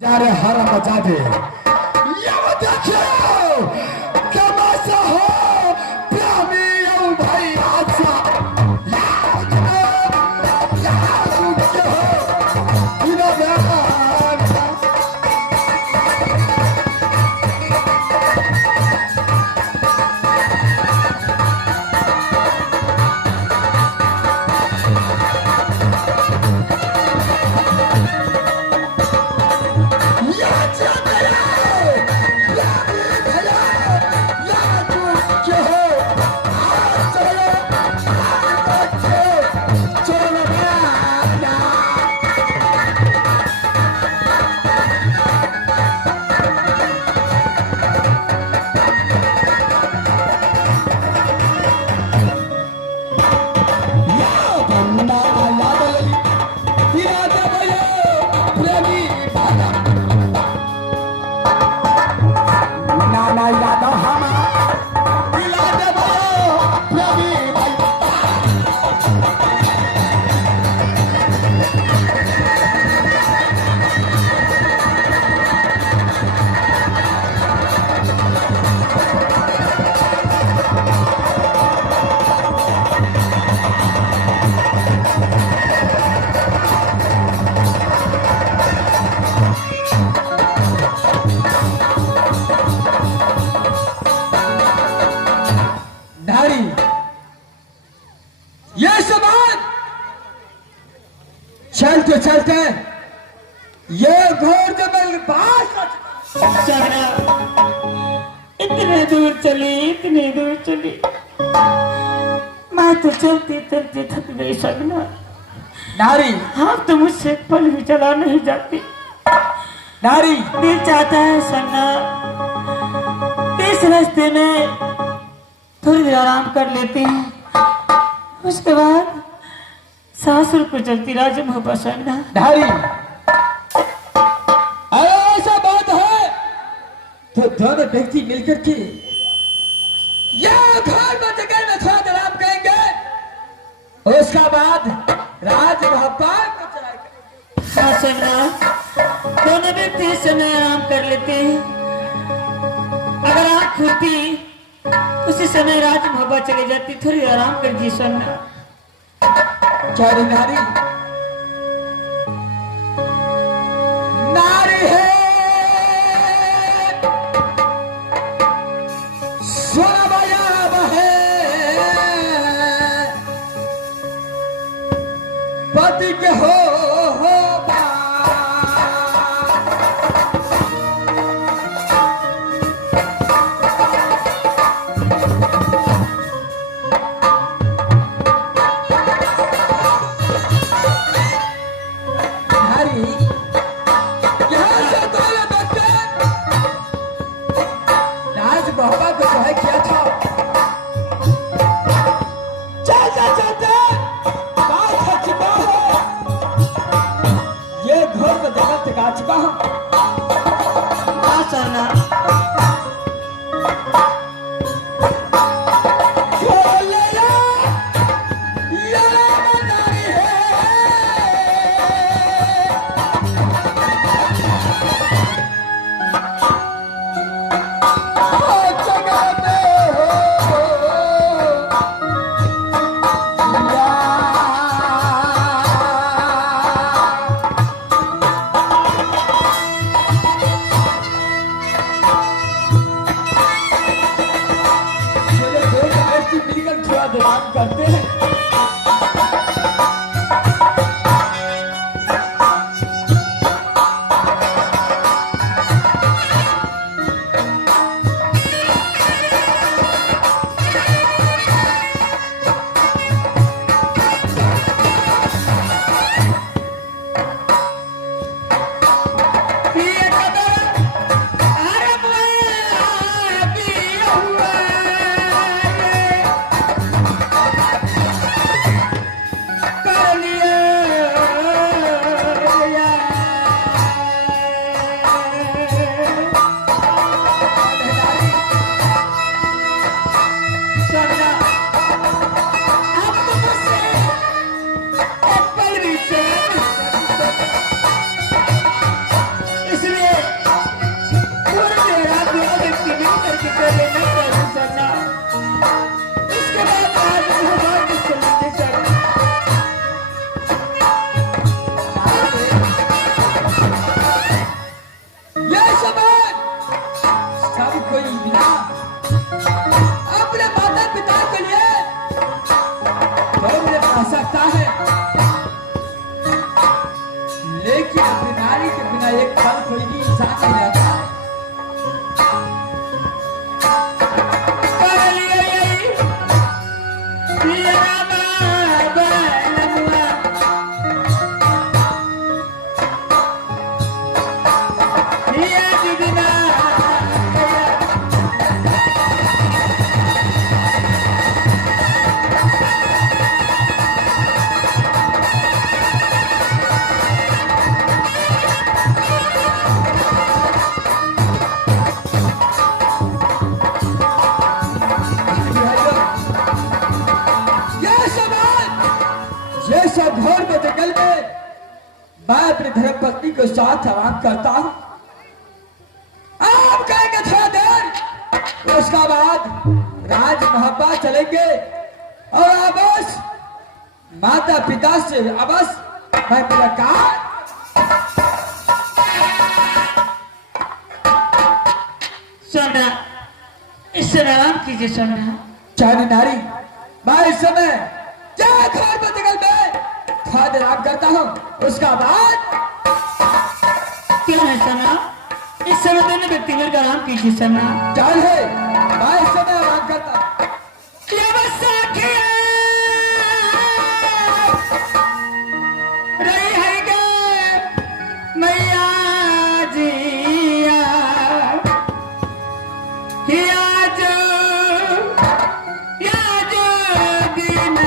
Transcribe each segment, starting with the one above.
जा रे हरा मचा दे ये देखो तमाशा हो प्रेमी ओ भाई आजा चलते चलते ये घोर जंगल इतने दूर चली मैं तो चलती चलती थक गई सगना। नारी हाँ तो मुझसे पल भी चला नहीं जाती। नारी दिल चाहता है सन्ना इस रास्ते में थोड़ी देर आराम कर लेते हैं, उसके बाद सासुर को चलती राज पसंद है। नारी ऐसा बात है तो दोनों व्यक्ति मिलकर के यह घर में जगह में थोड़ा देर आराम करेंगे, उसका बाद राज महापाल को चलाएंगे। हाँ सन्ना दोनों व्यक्ति इस समय आराम कर लेते हैं। अगर आँख खुलती उसी समय राज मोहब्बा चली जाती। थोड़ी आराम कर दी सन्ना। चारी नारी नारी है सोना बयाब है पति के हो करते हैं। जैसा घोर में जंगल में मैं अपनी धर्म पत्नी को साथ आराम करता हूं, आप कहेंगे थोड़ा देर, उसका बाद राज महापा चलेंगे और अबस माता पिता से अबस मैं मुलाकात। सोना, इस समय आराम कीजिए सोना। चाहे नारी, मैं इस समय जहाँ घोर में जंगल में खाद आराम करता हूँ, उसका बाद क्यों है सोना? इस समय दोनों व्यक्ति मिलकर आराम कीजिए सोना। चाल है, मैं इस समय आराम करता हूँ। ये बस साखिया रही है गे मैया जिया कि आज दिन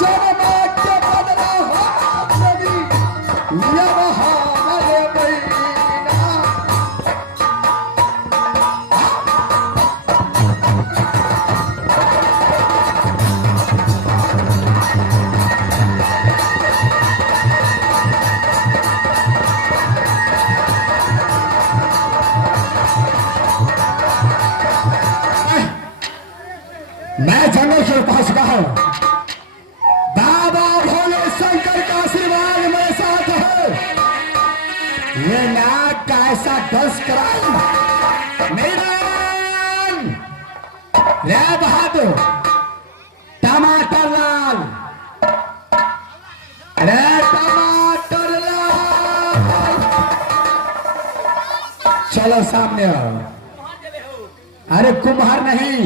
सर्वनाट्य बदला हो सभी यमहा मरे बैना। मैं जंगल के पास का हूं। बाबा भोले शंकर का आशीर्वाद मेरे साथ है। ये नाक का ऐसा डस कराई मेरा रे बहादुर टमाटर लाल, रे टमाटर लाल, चलो सामने आओ। अरे कुम्हार नहीं,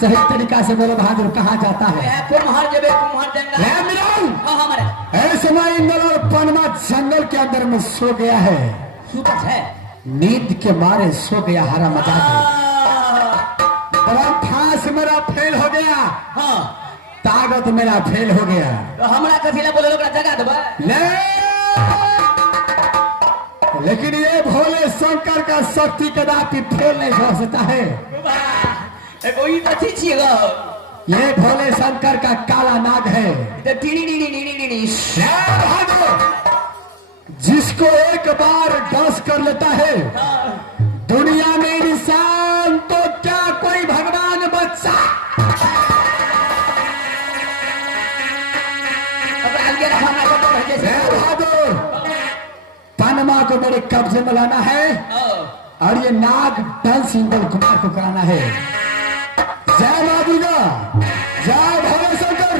सही तरीका से बोलो बहादुर, कहाँ जाता है? कुम्हार जबे कुम्हार जंगल ऐसे में इंदल और पनमा जंगल के अंदर में सो गया है। है नींद के मारे सो गया हरा मजा फांस मेरा फेल हो गया। हाँ ताकत मेरा फेल हो गया। तो हमरा कथीला बोले लोग जगह देबा लेकिन ये भोले शंकर का शक्ति कदापि फेल नहीं हो सकता है। कोई कथी छिएगा? ये भोले शंकर का काला नाग है। तो टीनी टीनी टीनी टीनी जिसको एक बार डस कर लेता है दुनिया में इंसान तो क्या कोई भगवान बच्चा। बहादुर पनमा को मेरे कब्जे में लाना है और ये नाग डांस इंदल कुमार को कराना है। जय मां दुर्गा, जय भोले शंकर,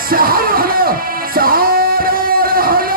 सहारा हलो, सहारा हलो।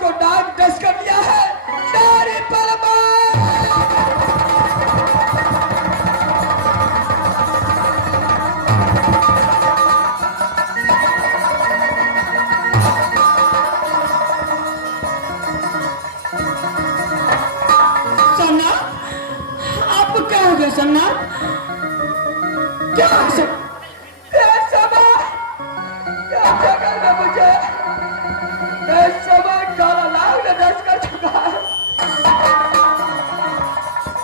को नाग डस कर दिया है। नारी परमा सन्ना, आप क्या हो गया सन्ना? क्या मुझे समय काला नाग ने डस कर चुका है।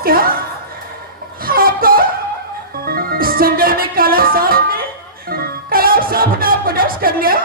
क्या आपको इस जंगल में काला सांप ने आपको डस कर लिया?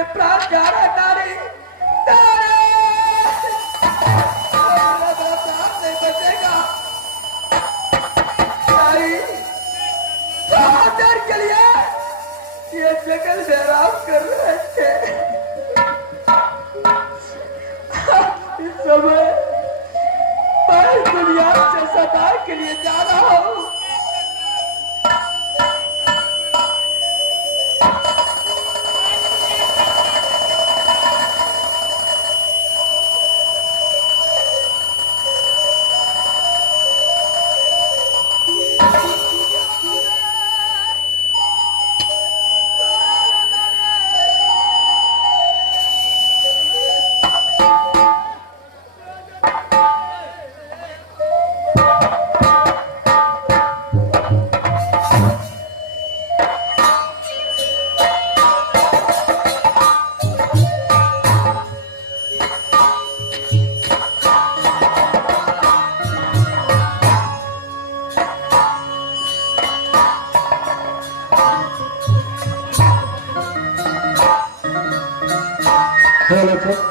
मेरे प्राण जा रहा है नारी, नारी! मेरा प्राण नहीं बचेगा नारी। बहुत देर के लिए ये जंगल में आराम कर रहे थे। इस समय मैं इस दुनिया से सदा के लिए जा रहा हूँ। बोलो तो